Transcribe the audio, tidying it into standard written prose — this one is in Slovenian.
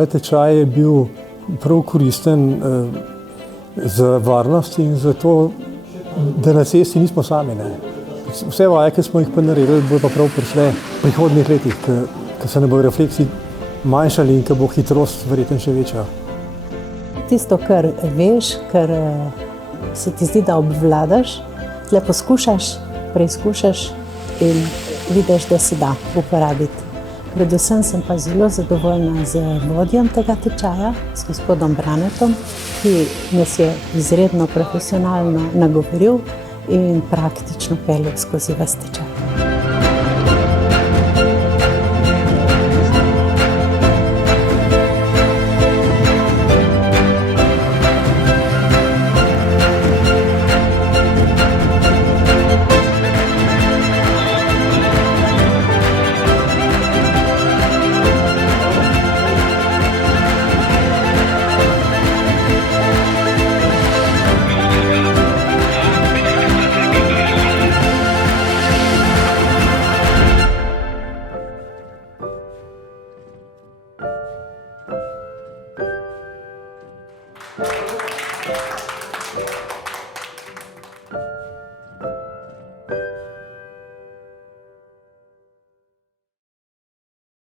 Tale tečaj je bil prav koristen za varnost in za to, da na cesti nismo sami. Ne. Vse vaje, ki smo jih pa naredili, bodo pa prav prišle v prihodnjih letih, ko se ne bodo refleksi manjšali in ko bo hitrost verjetno še večja. Tisto, kar veš, kar se ti zdi, da obvladaš, tle poskušaš, preizkušaš in vidiš, da se da uporabiti. Predvsem sem pa zelo zadovoljna z vodjem tega tečaja, s gospodom Branetom, ki nas je izredno profesionalno nagovoril in praktično peljal skozi ves tečaj.